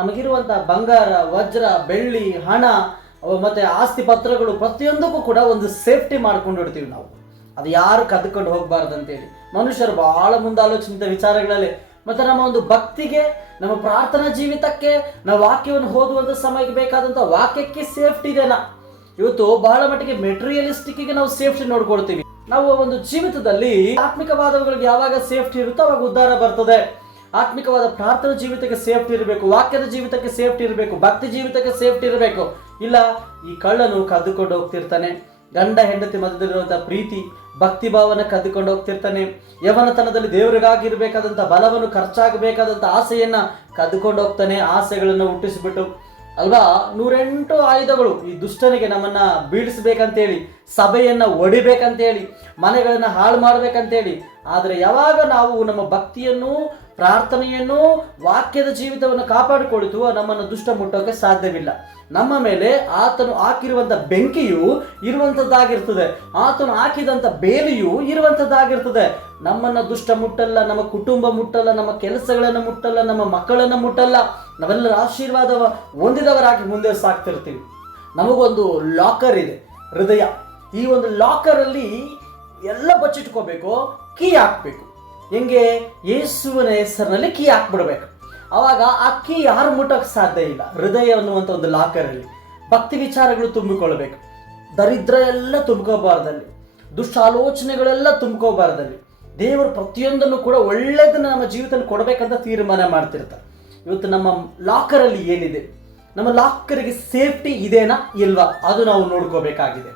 ನಮಗಿರುವಂಥ ಬಂಗಾರ, ವಜ್ರ, ಬೆಳ್ಳಿ, ಹಣ ಮತ್ತೆ ಆಸ್ತಿ ಪತ್ರಗಳು ಪ್ರತಿಯೊಂದಕ್ಕೂ ಕೂಡ ಒಂದು ಸೇಫ್ಟಿ ಮಾಡ್ಕೊಂಡು ಇಡ್ತೀವಿ ನಾವು. ಅದು ಯಾರು ಕದ್ಕೊಂಡು ಹೋಗಬಾರ್ದು ಅಂತೇಳಿ ಮನುಷ್ಯರು ಬಹಳ ಮುಂದಾಲೋಚಿತ ವಿಚಾರಗಳಲ್ಲಿ ಮತ್ತೆ ನಮ್ಮ ಒಂದು ಭಕ್ತಿಗೆ, ನಮ್ಮ ಪ್ರಾರ್ಥನಾ ಜೀವಿತಕ್ಕೆ ನಾವು ವಾಕ್ಯವನ್ನು ಓದುವಂಥ ಸಮಯಕ್ಕೆ ಬೇಕಾದಂಥ ವಾಕ್ಯಕ್ಕೆ ಸೇಫ್ಟಿ ಇದೆನಾ ಇವತ್ತು ಬಹಳ ಮಟ್ಟಿಗೆ ಮೆಟೀರಿಯಲಿಸ್ಟಿಕ್ಗೆ ನಾವು ಸೇಫ್ಟಿ ನೋಡ್ಕೊಳ್ತೀವಿ. ನಾವು ಒಂದು ಜೀವಿತದಲ್ಲಿ ಆತ್ಮಿಕವಾದವುಗಳಿಗೆ ಯಾವಾಗ ಸೇಫ್ಟಿ ಇರುತ್ತೋ ಅವಾಗ ಉದ್ಧಾರ ಬರ್ತದೆ. ಆತ್ಮಿಕವಾದ ಪ್ರಾರ್ಥನಾ ಜೀವಿತಕ್ಕೆ ಸೇಫ್ಟಿ ಇರಬೇಕು, ವಾಕ್ಯದ ಜೀವಿತಕ್ಕೆ ಸೇಫ್ಟಿ ಇರಬೇಕು, ಭಕ್ತಿ ಜೀವಿತಕ್ಕೆ ಸೇಫ್ಟಿ ಇರಬೇಕು. ಇಲ್ಲ, ಈ ಕಳ್ಳನು ಕದ್ದುಕೊಂಡು ಹೋಗ್ತಿರ್ತಾನೆ. ಗಂಡ, ಹೆಂಡತಿ ಮಧ್ಯದಲ್ಲಿರುವಂತಹ ಪ್ರೀತಿ, ಭಕ್ತಿ ಭಾವನ ಕದ್ದುಕೊಂಡು ಹೋಗ್ತಿರ್ತಾನೆ. ಯವನತನದಲ್ಲಿ ದೇವರಿಗಾಗಿ ಇರಬೇಕಾದಂಥ ಬಲವನ್ನು ಖರ್ಚಾಗಬೇಕಾದಂಥ ಆಸೆಯನ್ನ ಕದ್ದುಕೊಂಡು ಹೋಗ್ತಾನೆ, ಆಸೆಗಳನ್ನು ಹುಟ್ಟಿಸಿಬಿಟ್ಟು. ಅಲ್ವಾ? ನೂರೆಂಟು ಆಯುಧಗಳು ಈ ದುಷ್ಟನಿಗೆ ನಮ್ಮನ್ನ ಬೀಳಿಸ್ಬೇಕಂತೇಳಿ, ಸಭೆಯನ್ನ ಒಡಿಬೇಕಂತೇಳಿ, ಮನೆಗಳನ್ನ ಹಾಳು ಮಾಡ್ಬೇಕಂತೇಳಿ, ಆದರೆ ಯಾವಾಗ ನಾವು ನಮ್ಮ ಭಕ್ತಿಯನ್ನು, ಪ್ರಾರ್ಥನೆಯನ್ನು, ವಾಕ್ಯದ ಜೀವಿತವನ್ನು ಕಾಪಾಡಿಕೊಳಿತು ನಮ್ಮನ್ನು ದುಷ್ಟ ಮುಟ್ಟೋಕೆ ಸಾಧ್ಯವಿಲ್ಲ. ನಮ್ಮ ಮೇಲೆ ಆತನು ಹಾಕಿರುವಂಥ ಬೆಂಕಿಯು ಇರುವಂಥದ್ದಾಗಿರ್ತದೆ ಆತನು ಹಾಕಿದಂತ ಬೇಲಿಯು ಇರುವಂತದ್ದಾಗಿರ್ತದೆ. ನಮ್ಮನ್ನ ದುಷ್ಟ ಮುಟ್ಟಲ್ಲ, ನಮ್ಮ ಕುಟುಂಬ ಮುಟ್ಟಲ್ಲ, ನಮ್ಮ ಕೆಲಸಗಳನ್ನು ಮುಟ್ಟಲ್ಲ, ನಮ್ಮ ಮಕ್ಕಳನ್ನು ಮುಟ್ಟಲ್ಲ. ನಾವೆಲ್ಲರ ಆಶೀರ್ವಾದವ ಹೊಂದಿದವರಾಗಿ ಮುಂದೆ ಸಾಕ್ತಿರ್ತೀವಿ ನಮಗೊಂದು ಲಾಕರ್ ಇದೆ, ಹೃದಯ. ಈ ಒಂದು ಲಾಕರ್ ಅಲ್ಲಿ ಎಲ್ಲ ಬಚ್ಚಿಟ್ಕೋಬೇಕು ಕೀ ಹಾಕ್ಬೇಕು. ಹೆಂಗೆ? ಯೇಸುವಿನ ಹೆಸರಿನಲ್ಲಿ ಕೀ ಹಾಕ್ಬಿಡ್ಬೇಕು. ಆವಾಗ ಆ ಕೀ ಯಾರು ಮುಟ್ಟೋಕೆ ಸಾಧ್ಯ ಇಲ್ಲ, ಹೃದಯ ಅನ್ನುವಂಥ ಒಂದು ಲಾಕರಲ್ಲಿ ಭಕ್ತಿ ವಿಚಾರಗಳು ತುಂಬಿಕೊಳ್ಬೇಕು. ದರಿದ್ರ ಎಲ್ಲ ತುಂಬ್ಕೋಬಾರ್ದಲ್ಲಿ. ದುಷ್ಟ ಆಲೋಚನೆಗಳೆಲ್ಲ ತುಂಬ್ಕೋಬಾರ್ದಲ್ಲಿ. ದೇವರು ಪ್ರತಿಯೊಂದನ್ನು ಕೂಡ ಒಳ್ಳೆಯದನ್ನು ನಮ್ಮ ಜೀವಿತನ ಕೊಡಬೇಕಂತ ತೀರ್ಮಾನ ಮಾಡ್ತಿರ್ತಾರೆ. ಇವತ್ತು ನಮ್ಮ ಲಾಕರಲ್ಲಿ ಏನಿದೆ? ನಮ್ಮ ಲಾಕರಿಗೆ ಸೇಫ್ಟಿ ಇದೆನಾ ಇಲ್ವಾ? ಅದು ನಾವು ನೋಡ್ಕೋಬೇಕಾಗಿದೆ.